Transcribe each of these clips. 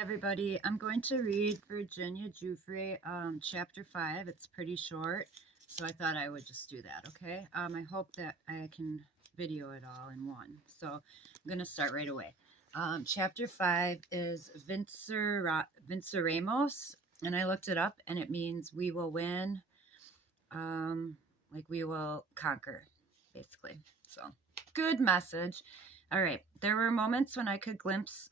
Everybody. I'm going to read Virginia Giuffre, chapter 5. It's pretty short, so I thought I would just do that, okay? I hope that I can video it all in one. So I'm going to start right away. Chapter 5 is Vinceremos, and I looked it up, and it means we will win, like we will conquer, basically. So, good message. All right. There were moments when I could glimpse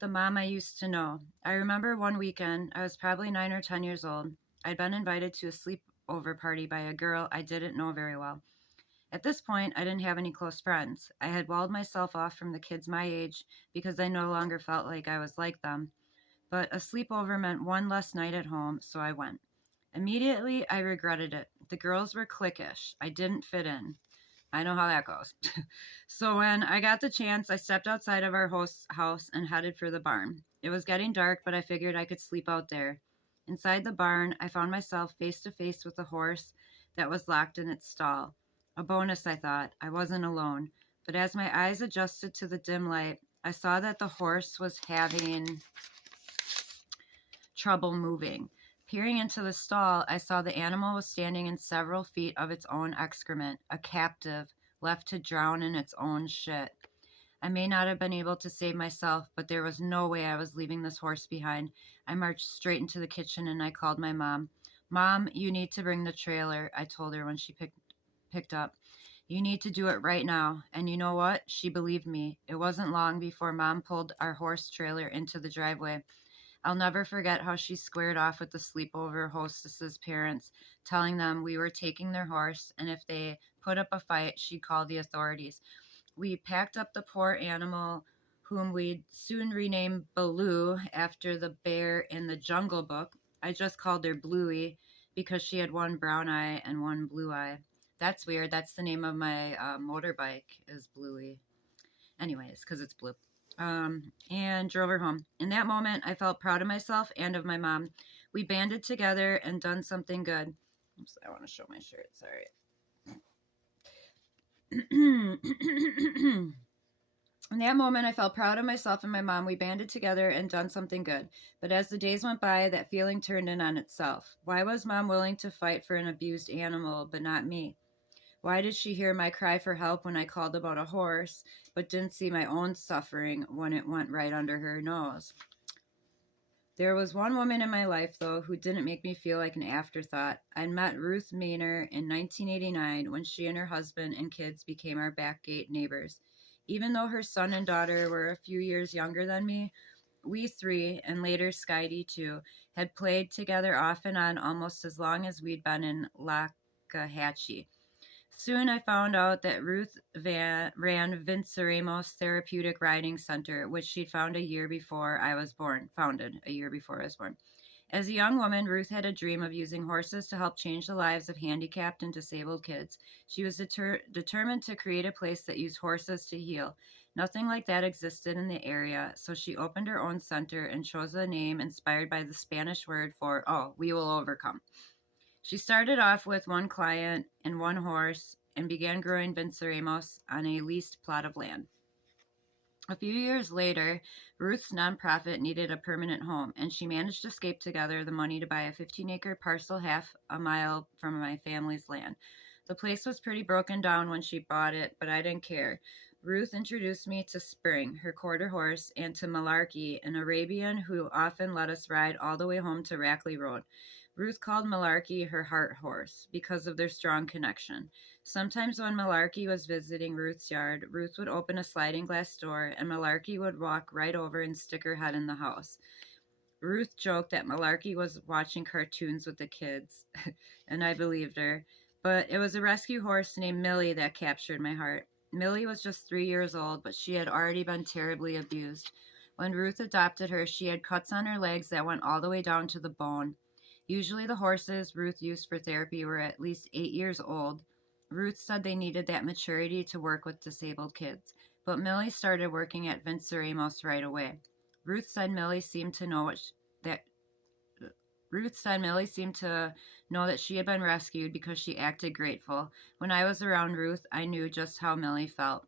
the mom I used to know. I remember one weekend, I was probably 9 or 10 years old. I'd been invited to a sleepover party by a girl I didn't know very well. At this point, I didn't have any close friends. I had walled myself off from the kids my age because I no longer felt like I was like them. But a sleepover meant one less night at home, so I went. Immediately, I regretted it. The girls were cliquish. I didn't fit in. I know how that goes. So when I got the chance, I stepped outside of our host's house and headed for the barn. It was getting dark, but I figured I could sleep out there. Inside the barn, I found myself face to face with a horse that was locked in its stall. A bonus, I thought. I wasn't alone. But as my eyes adjusted to the dim light, I saw that the horse was having trouble moving. Peering into the stall, I saw the animal was standing in several feet of its own excrement, a captive, left to drown in its own shit. I may not have been able to save myself, but there was no way I was leaving this horse behind. I marched straight into the kitchen and I called my mom. Mom, you need to bring the trailer, I told her when she picked up. You need to do it right now. And you know what? She believed me. It wasn't long before Mom pulled our horse trailer into the driveway. I'll never forget how she squared off with the sleepover hostess's parents, telling them we were taking their horse, and if they put up a fight, she'd call the authorities. We packed up the poor animal, whom we'd soon rename Baloo after the bear in the Jungle Book. I just called her Bluey because she had one brown eye and one blue eye. That's weird. That's the name of my motorbike, is Bluey. Anyways, because it's blue. And drove her home. In that moment, I felt proud of myself and of my mom. We banded together and done something good. Oops, I want to show my shirt. Sorry. In that moment, I felt proud of myself and my mom. We banded together and done something good. But as the days went by, that feeling turned in on itself. Why was Mom willing to fight for an abused animal, but not me? Why did she hear my cry for help when I called about a horse, but didn't see my own suffering when it went right under her nose? There was one woman in my life, though, who didn't make me feel like an afterthought. I'd met Ruth Maynor in 1989 when she and her husband and kids became our back gate neighbors. Even though her son and daughter were a few years younger than me, we three, and later Skydie too, had played together off and on almost as long as we'd been in Lockahachie. Soon I found out that Ruth ran Vinceremos Therapeutic Riding Center, which she'd founded a year before I was born. As a young woman, Ruth had a dream of using horses to help change the lives of handicapped and disabled kids. She was determined to create a place that used horses to heal. Nothing like that existed in the area, so she opened her own center and chose a name inspired by the Spanish word for, we will overcome. She started off with one client and one horse and began growing Vinceremos on a leased plot of land. A few years later, Ruth's nonprofit needed a permanent home, and she managed to scrape together the money to buy a 15-acre parcel half a mile from my family's land. The place was pretty broken down when she bought it, but I didn't care. Ruth introduced me to Spring, her quarter horse, and to Malarkey, an Arabian who often let us ride all the way home to Rackley Road. Ruth called Malarkey her heart horse because of their strong connection. Sometimes when Malarkey was visiting Ruth's yard, Ruth would open a sliding glass door and Malarkey would walk right over and stick her head in the house. Ruth joked that Malarkey was watching cartoons with the kids, and I believed her. But it was a rescue horse named Millie that captured my heart. Millie was just 3 years old, but she had already been terribly abused. When Ruth adopted her, she had cuts on her legs that went all the way down to the bone. Usually the horses Ruth used for therapy were at least 8 years old. Ruth said they needed that maturity to work with disabled kids, but Millie started working at Vinceremos right away. Ruth said Millie seemed to know that she had been rescued because she acted grateful. When I was around Ruth, I knew just how Millie felt.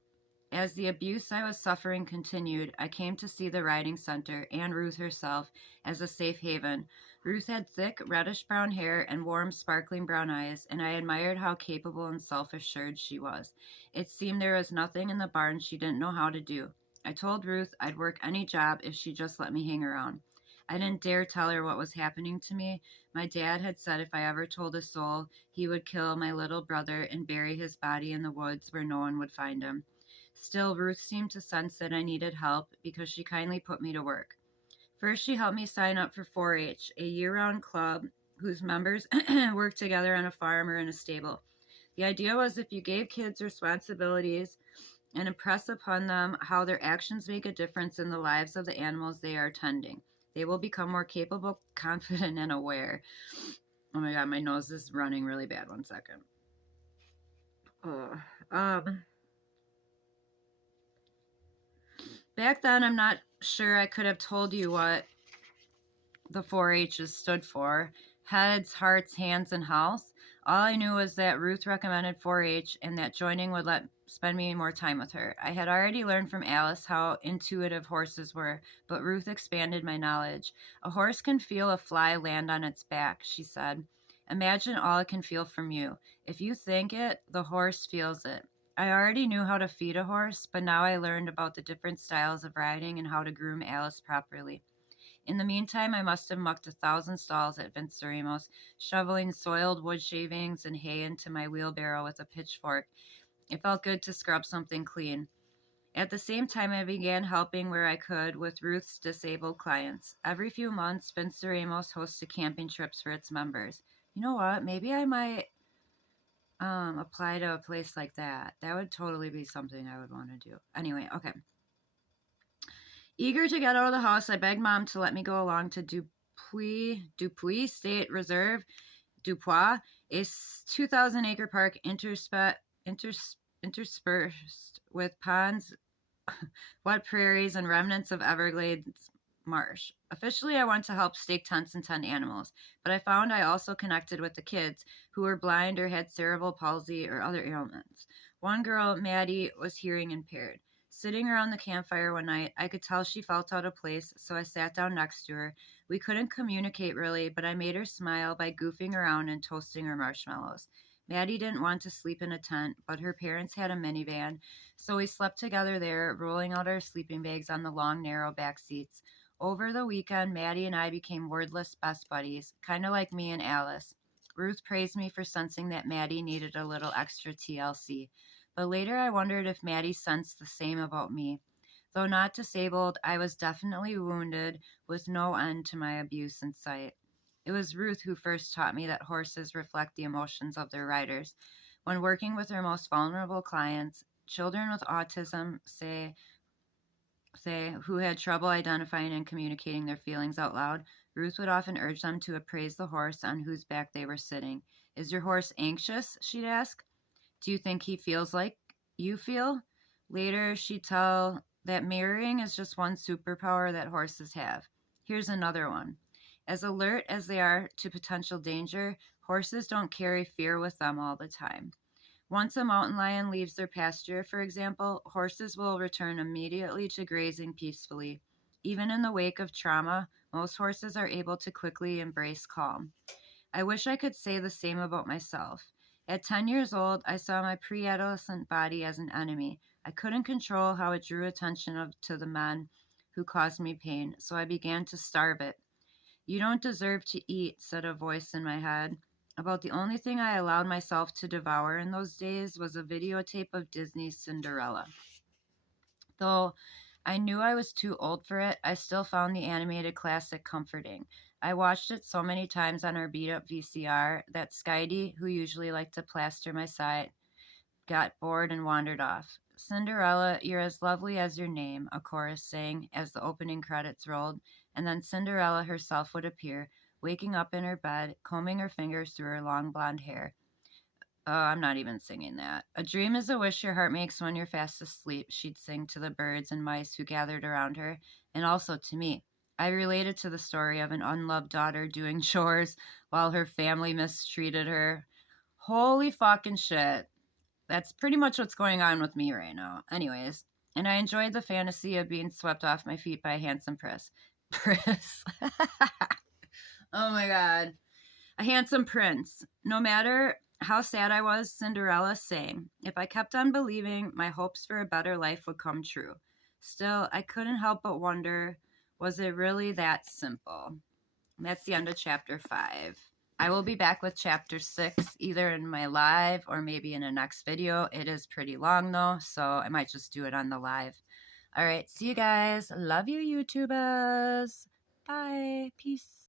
As the abuse I was suffering continued, I came to see the riding center and Ruth herself as a safe haven. Ruth had thick, reddish brown hair and warm, sparkling brown eyes, and I admired how capable and self assured she was. It seemed there was nothing in the barn she didn't know how to do. I told Ruth I'd work any job if she just let me hang around. I didn't dare tell her what was happening to me. My dad had said if I ever told a soul, he would kill my little brother and bury his body in the woods where no one would find him. Still, Ruth seemed to sense that I needed help because she kindly put me to work. First, she helped me sign up for 4 H, a year round club whose members work together on a farm or in a stable. The idea was if you gave kids responsibilities and impress upon them how their actions make a difference in the lives of the animals they are tending, they will become more capable, confident, and aware. Oh my god, my nose is running really bad. 1 second. Back then, I'm not sure I could have told you what the 4-H's stood for. Heads, hearts, hands, and health. All I knew was that Ruth recommended 4-H and that joining would let spend me more time with her. I had already learned from Alice how intuitive horses were, but Ruth expanded my knowledge. A horse can feel a fly land on its back, she said. Imagine all it can feel from you. If you think it, the horse feels it. I already knew how to feed a horse, but now I learned about the different styles of riding and how to groom Alice properly. In the meantime, I must have mucked 1,000 stalls at Vinceremos, shoveling soiled wood shavings and hay into my wheelbarrow with a pitchfork. It felt good to scrub something clean. At the same time, I began helping where I could with Ruth's disabled clients. Every few months, Vinceremos hosted camping trips for its members. You know what? Maybe I might apply to a place like that. That would totally be something I would want to do. Anyway, okay. Eager to get out of the house, I begged Mom to let me go along to Dupuis State Reserve, Dupuis, a 2,000-acre park interspersed with ponds, wet prairies, and remnants of Everglades marsh. Officially, I went to help stake tents and tend animals, but I found I also connected with the kids who were blind or had cerebral palsy or other ailments. One girl, Maddie, was hearing impaired. Sitting around the campfire one night, I could tell she felt out of place, so I sat down next to her. We couldn't communicate really, but I made her smile by goofing around and toasting her marshmallows. Maddie didn't want to sleep in a tent, but her parents had a minivan, so we slept together there, rolling out our sleeping bags on the long, narrow back seats. Over the weekend, Maddie and I became wordless best buddies, kind of like me and Alice. Ruth praised me for sensing that Maddie needed a little extra TLC. But later I wondered if Maddie sensed the same about me. Though not disabled, I was definitely wounded with no end to my abuse in sight. It was Ruth who first taught me that horses reflect the emotions of their riders. When working with her most vulnerable clients, children with autism, say who had trouble identifying and communicating their feelings out loud, Ruth would often urge them to appraise the horse on whose back they were sitting. Is your horse anxious? She'd ask. Do you think he feels like you feel? Later, she'd tell that mirroring is just one superpower that horses have. Here's another one. As alert as they are to potential danger, horses don't carry fear with them all the time. Once a mountain lion leaves their pasture, for example, horses will return immediately to grazing peacefully. Even in the wake of trauma, most horses are able to quickly embrace calm. I wish I could say the same about myself. At 10 years old, I saw my pre-adolescent body as an enemy. I couldn't control how it drew attention to the men who caused me pain, so I began to starve it. You don't deserve to eat, said a voice in my head. About the only thing I allowed myself to devour in those days was a videotape of Disney's Cinderella. Though I knew I was too old for it, I still found the animated classic comforting. I watched it so many times on our beat-up VCR that Skydie, who usually liked to plaster my side, got bored and wandered off. Cinderella, you're as lovely as your name, a chorus sang as the opening credits rolled, and then Cinderella herself would appear, waking up in her bed, combing her fingers through her long blonde hair. Oh, I'm not even singing that. A dream is a wish your heart makes when you're fast asleep, she'd sing to the birds and mice who gathered around her, and also to me. I related to the story of an unloved daughter doing chores while her family mistreated her. Holy fucking shit. That's pretty much what's going on with me right now. Anyways, And I enjoyed the fantasy of being swept off my feet by a handsome prince. Prince. Oh my God. A handsome prince. No matter how sad I was, Cinderella sang. If I kept on believing, my hopes for a better life would come true. Still, I couldn't help but wonder, was it really that simple? And that's the end of chapter 5. I will be back with chapter 6 either in my live or maybe in a next video. It is pretty long though, so I might just do it on the live. All right, see you guys. Love you, YouTubers. Bye. Peace.